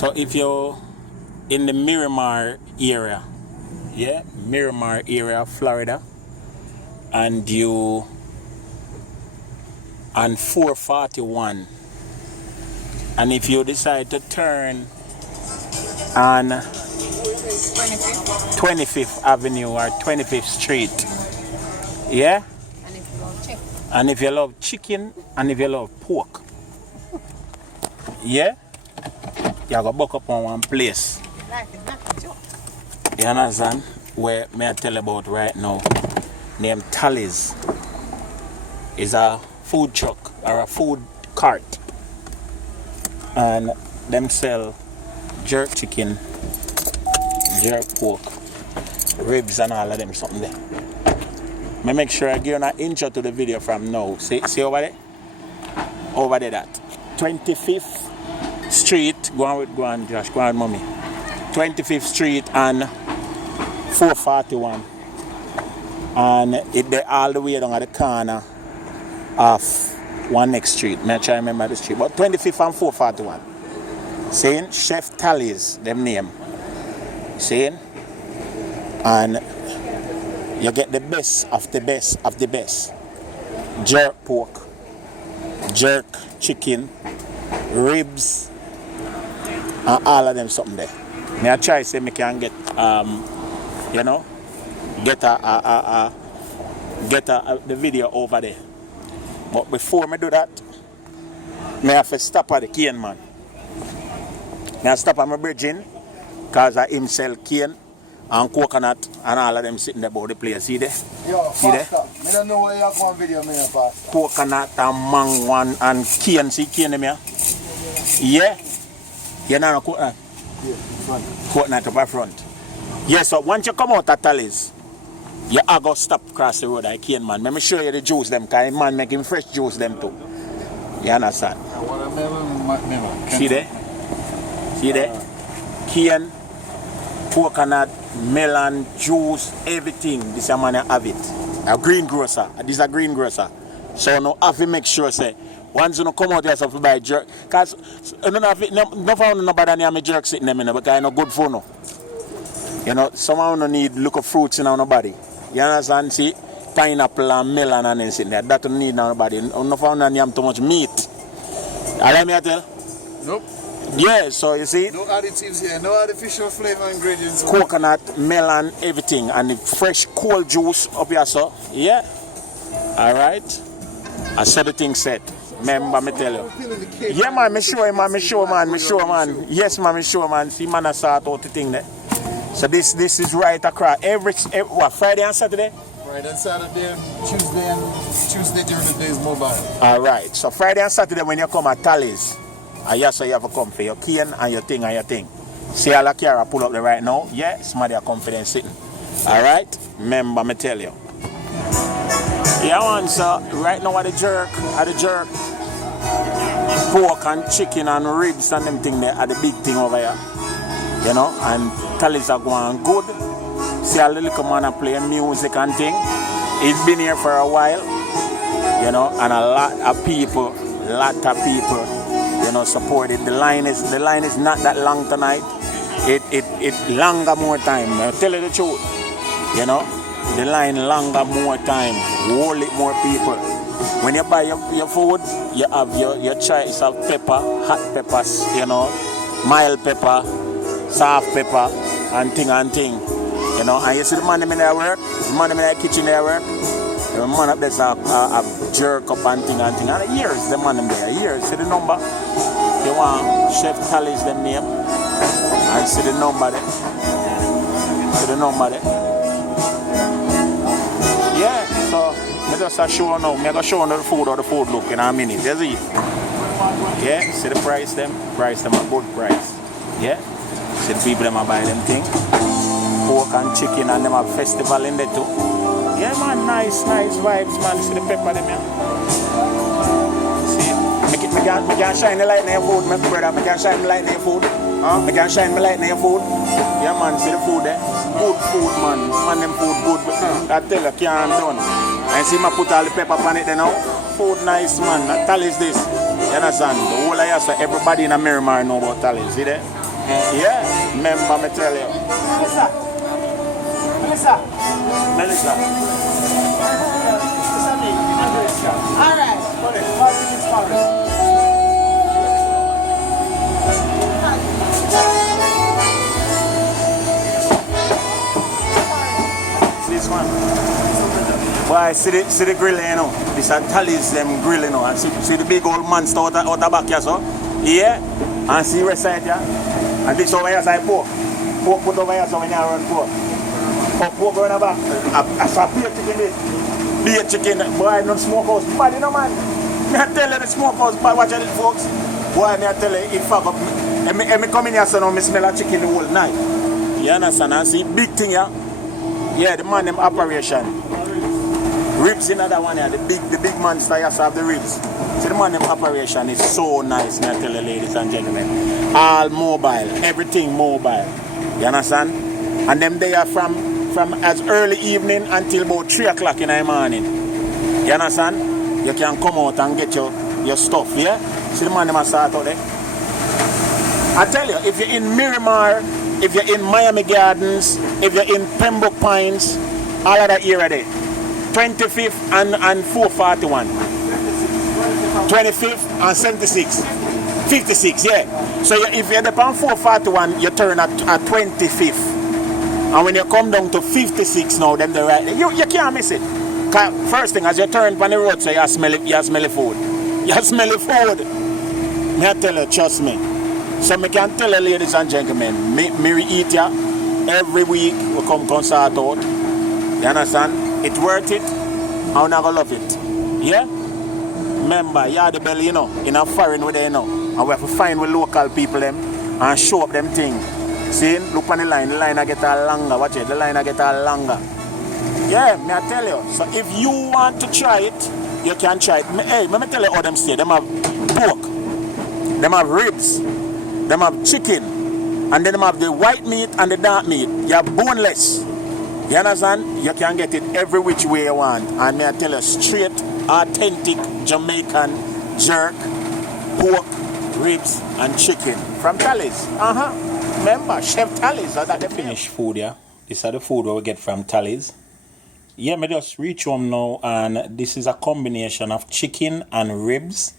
So if you're in the Miramar area, yeah, Miramar area, Florida, and you on 441, and if you decide to turn on 25th Avenue or 25th Street, yeah, and if you love chicken and if you love pork, yeah, you go buck up on one place. You understand? Where may I tell about right now? Named Tally's is a food truck or a food cart, and them sell jerk chicken, jerk pork, ribs, and all of them something there. Me make sure I give you an intro to the video from now. See over there? Over there, that 25th Street. Go on, Josh. Go on, mommy. 25th Street and 441, and they're all the way down at the corner of one next street. May I try to remember the street, but 25th and 441. Saying Chef Tally's, them name. Saying, and you get the best of the best of the best. Jerk pork, jerk chicken, ribs, and all of them something there. May I try to say me can get get the video over there. But before me do that, me have to stop at the cane man. Me stop at my bridging, cause I him sell cane and coconut and all of them sitting there about the place. See there? Yo, see there? I don't know where you have one video, me pass. Coconut and mango and cane. See cane them here? Yeah? You know no coconut? Yeah, front. Coconut up at front. Yeah, so once you come out at Tally's, you are going to stop across the road like cane man. Let me show you the juice them, because man making fresh juice them too. You understand? Watermelon, see there? See there? Cane, coconut, melon, juice, everything. This a man have it. A green grocer. This is a green grocer. So you have to make sure say once you come out here to buy jerk, because you don't have no found nobody near me jerk sitting them in because it's not good for no. You know, someone don't need look of fruits in our body. You understand? See, pineapple and melon and anything there. That don't need nobody. No found any too much meat. Allow me to tell? Nope. Yeah, so you see? No additives here, no artificial flavor ingredients. Coconut, melon, everything, and the fresh cold juice up here, so yeah. Alright. I said the thing set. Remember me tell you. Yeah man, me sure man. Yes man, me sure man. See man I sort out the thing there. So this is right across every what, Friday and Saturday? Friday and Saturday, Tuesday during the day is mobile. Alright, so Friday and Saturday when you come at Tally's, yes, so you have to come for your cane and your thing. See all the car pull up there right now? Yeah, somebody are confident sitting. Alright? Remember me tell you. Yeah man, so right now at the jerk, pork and chicken and ribs and them thing there are the big thing over here. You know, and Tally's are going good. See a little man play music and thing. He's been here for a while, you know, and a lot of people, you know, supported. The line is not that long tonight. It longer more time. I'll tell you the truth. You know, the line longer more time. Whole it more people. When you buy your food, you have your choice of pepper, hot peppers, you know, mild pepper, soft pepper, and thing. You know, and you see the man in their work, the man in their kitchen their work, the man up there's a jerk up and thing. And years the man in there, years. See the number? You want Chef Tally's them name, and see the number there. Yeah, so I just show now. I'm gonna show you the food or the food look in a minute. You see? Yeah, see the price them a good price. Yeah. See the people them a buy them thing. Pork and chicken and them have festival in there too. Yeah man, nice vibes man. See the pepper them here. See, me can shine the light in your food, my brother. Me can shine the light in your food. Me can shine the light in your food. Yeah man, see the food there. Good food man. Man them food good. I tell you, can't done. And see me put all the pepper on it there now. Food nice man. Tally's this. You understand? The whole of so everybody in Miramar know about Tally's. See there? Yeah, remember me tell you. Melissa. Alright. This one. Boy, see the grill, you know. This are Tally's them grill, you know. And see the big old monster out the back here, so. Yeah. And see rest side here. And this over here side pork. Pork put over here so when you run pork. Pork going back. I saw beer chicken there. Beer chicken. Boy, no smokehouse. Bad, you know, man. Me I tell you the smokehouse bad. Watch out, folks. Boy, me I tell you, it fuck up. Me come in here so now, me smell a chicken the whole night. You understand? And see, big thing here. Yeah, the man them operation. Ribs in other one here, the big monster has have the ribs. So the man them operation is so nice, me I tell you, ladies and gentlemen. All mobile, everything mobile. You understand? And them they are from as early evening until about 3 o'clock in the morning. You understand? You can come out and get your stuff, yeah? See the man them start out there. I tell you, if you're in Miramar, if you're in Miami Gardens, if you're in Pembroke Pines, all of that area there. 25th and 441. 25th and 76. 56, yeah. So if you're on 441, you turn at 25th. And when you come down to 56 now, then the right, you can't miss it. First thing, as you turn on the road, so you smell food. You smell food. Me I tell you, trust me. So I can tell you, ladies and gentlemen, me eat ya every week. We come start out. You understand? It's worth it. I'm not gonna love it. Yeah? Remember, Yardie belly, you know, in a foreign way, you know. And we have to find with local people them and show up them things. See? Look on the line I get a longer. Watch it, the line I get a longer. Yeah, me I tell you. So if you want to try it, you can try it. Hey, let me tell you how them say. Them have pork, them have ribs, them have chicken, and then them have the white meat and the dark meat. You have boneless. You understand? You can get it every which way you want. And may I tell you, straight, authentic Jamaican jerk, pork, ribs, and chicken from Tally's. Remember, Chef Tally's. That's the finished food, yeah. This is the food we get from Tally's. Yeah, me just reach home now, and this is a combination of chicken and ribs.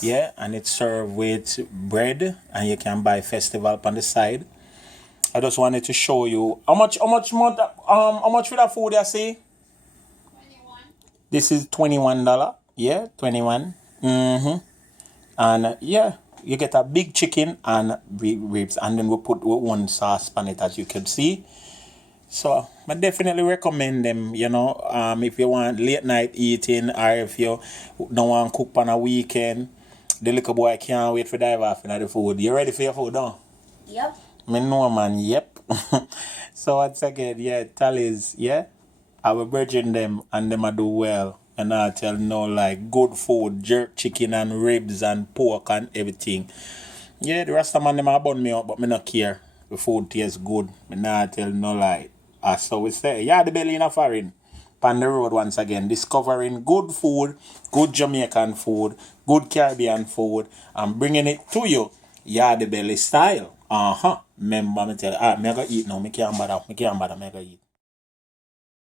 Yeah, and it's served with bread, and you can buy festival on the side. I just wanted to show you how much for that food you see? 21. This is $21. Yeah, 21. And yeah, you get a big chicken and ribs, and then we put one sauce on it, as you can see. So I definitely recommend them, you know, if you want late night eating, or if you don't want to cook on a weekend. The little boy can't wait for dive off into the food. You ready for your food, don't? Yep. Me know, man, yep. So once again, yeah, Tally's, yeah, I will bridging them and them I do well. And I tell no like good food, jerk chicken and ribs and pork and everything. Yeah, the rest of man them I bun me up, but me not care. The food tastes good. Me not tell no lie. So we say, yeah, the belly in a foreign. On the road once again, discovering good food, good Jamaican food, good Caribbean food, and bringing it to you, Yardie belly style. Remember me tell you, me go eat now, me can't bother, me go eat.